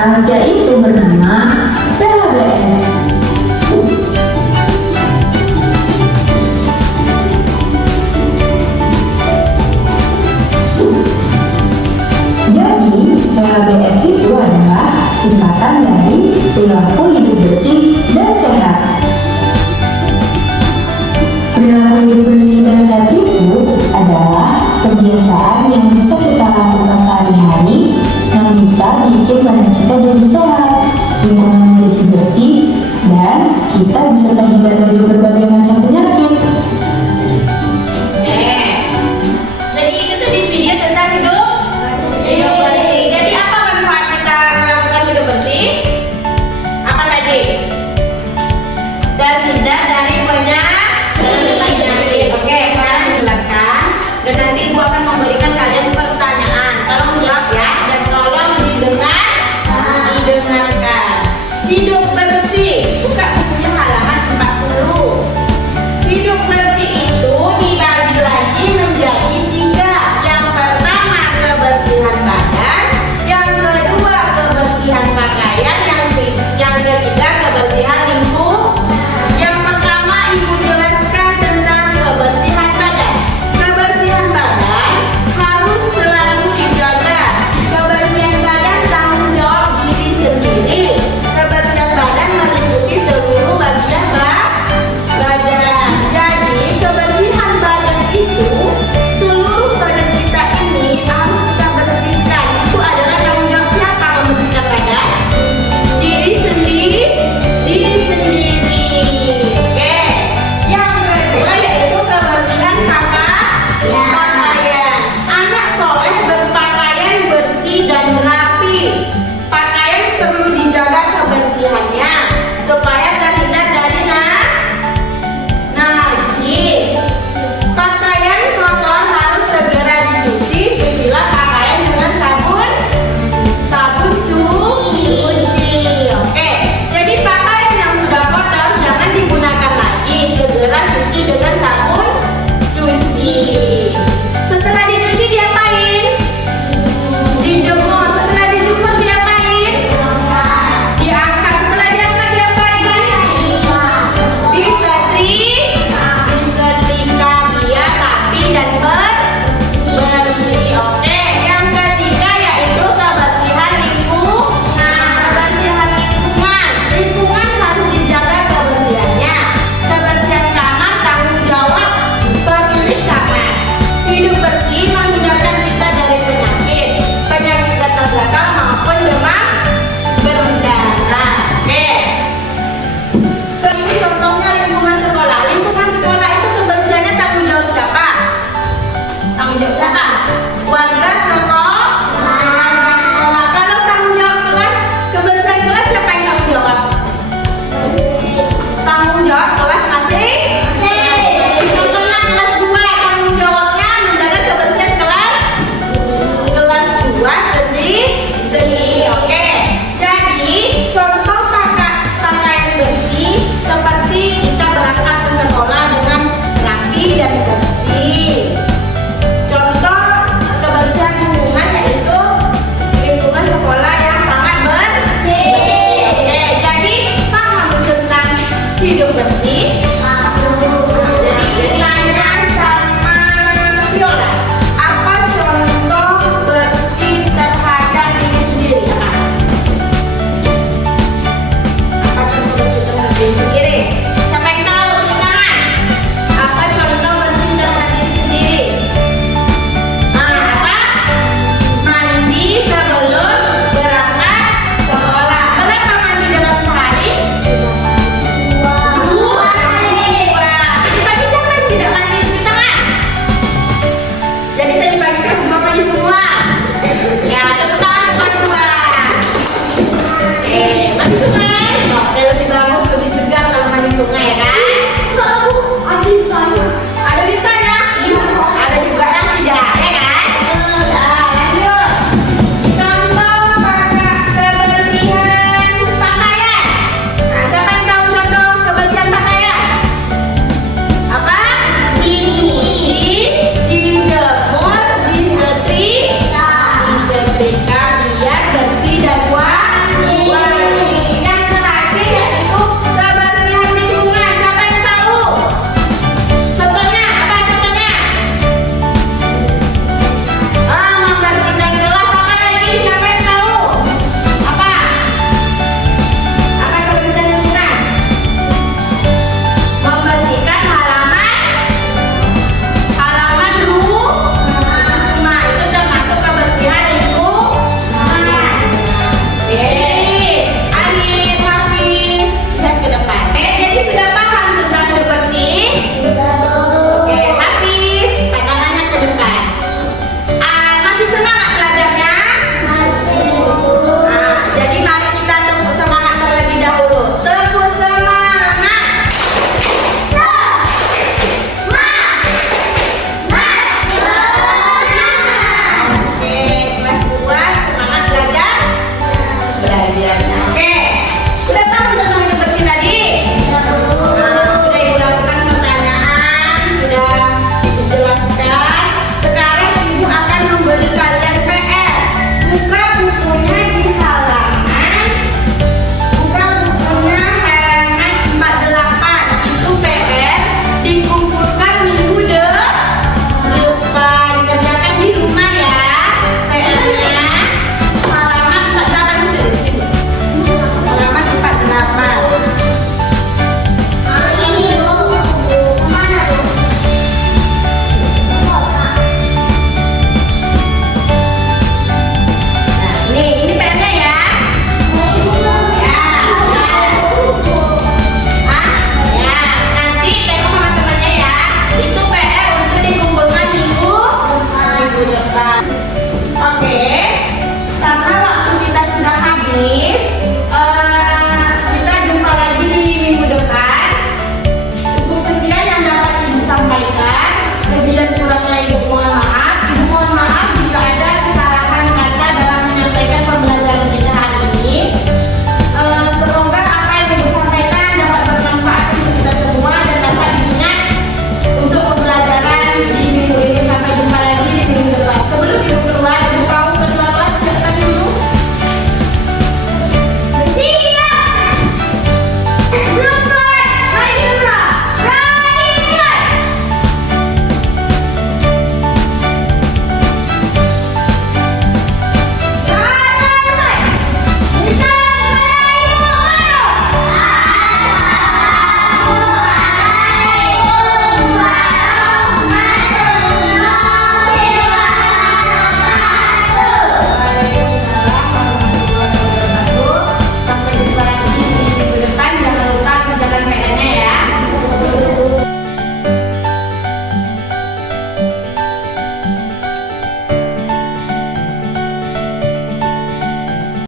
rahasia itu bernama PHBS. Jadi, PHBS itu adalah singkatan dari perilaku hidup bersih dan sehat. Perilaku hidup bersih dan sehat itu adalah kebiasaan yang bisa kita lakukan sehari-hari yang bisa bikin badan kita jadi sehat, lingkungan menjadi bersih, dan kita bisa terhindar dari berbagai macam penyakit. Jadi itu tadi video tentang hidup bersih. Jadi apa manfaat kita melakukan hidup bersih? Apa tadi? Terhindar dari penyakit. Oke, sekarang dijelaskan. Dan nanti Ibu akan memberikan kalian pertanyaan. Tolong jawab ya, dan tolong didengarkan. Hidup bersih. Buka bukunya halaman 40. Hidup bersih itu dibagi lagi menjadi 3. Yang pertama kebersihan badan, yang kedua kebersihan pakaian, yang ketiga kebersihan lingkungan. Yang pertama Ibu jelaskan tentang kebersihan badan. Kebersihan badan harus selalu dijaga. Kebersihan badan tanggung jawab diri sendiri. Kebersihan badan meliputi seluruh bagian badan. Jadi kebersihan badan itu seluruh badan kita ini harus kita bersihkan. Itu adalah tanggung jawab siapa membersihkan badan? Diri sendiri. Oke. Yang kedua yaitu kebersihan pakaian. Anak soleh berpakaian bersih dan rapi. Pakaian perlu dijaga kebersihannya supaya terhindar dari najis. Pakaian kotor harus segera dicuci. Cucilah pakaian dengan sabun cuci. Oke. Jadi pakaian yang sudah kotor jangan digunakan lagi. Segera cuci dengan sabun cuci. Setelah dicuci diapain? Dijemur. Setelah dijemur diapain? Diangkat. Setelah diangkat diapain? Disetrika biar rapi dan bersih. Oke. Yang ketiga yaitu kebersihan lingkungan. Lingkungan harus dijaga kebersihannya. Kebersihan kamar tanggung jawab pemilik kamar. Hidup bersih menghindarkan kita dari penyakit gatal gatal maupun demam berdarah. Oke. Ini contohnya lingkungan sekolah. Lingkungan sekolah itu kebersihannya tanggung jawab siapa? Tanggung jawab siapa? Warga sekolah. Kalau tanggung jawab kelas, kebersihan kelas siapa yang tanggung jawab? Tanggung jawab kelas masing. Contohnya kelas 2, tanggung jawabnya menjaga kebersihan kelas 2 sendiri. Oke. Jadi contoh pakaian bersih seperti kita berangkat ke sekolah dengan rapi dan bersih. Contoh kebersihan lingkungan yaitu lingkungan sekolah yang sangat bersih. Oke. Jadi paham tentang hidup bersih? Jadi tanya sama Viola, apa contoh bersih terhadap diri sendiri? Apa contoh bersih terhadap diri sendiri? Siapa yang tahu? Di tangan. Apa contoh bersih terhadap diri sendiri? Apa? Mandi sebelum berangkat sekolah. Berapa mandi dalam sehari? 2 kali. Tadi pagi siapa yang tidak mandi? Cuci tangan. Jadi tadi pagi kan semua mandi semua. Ya, tepuk tangan buat semua. Mandi sungai. Oke, lebih bagus, lebih segar kalau mandi sungai ya kan?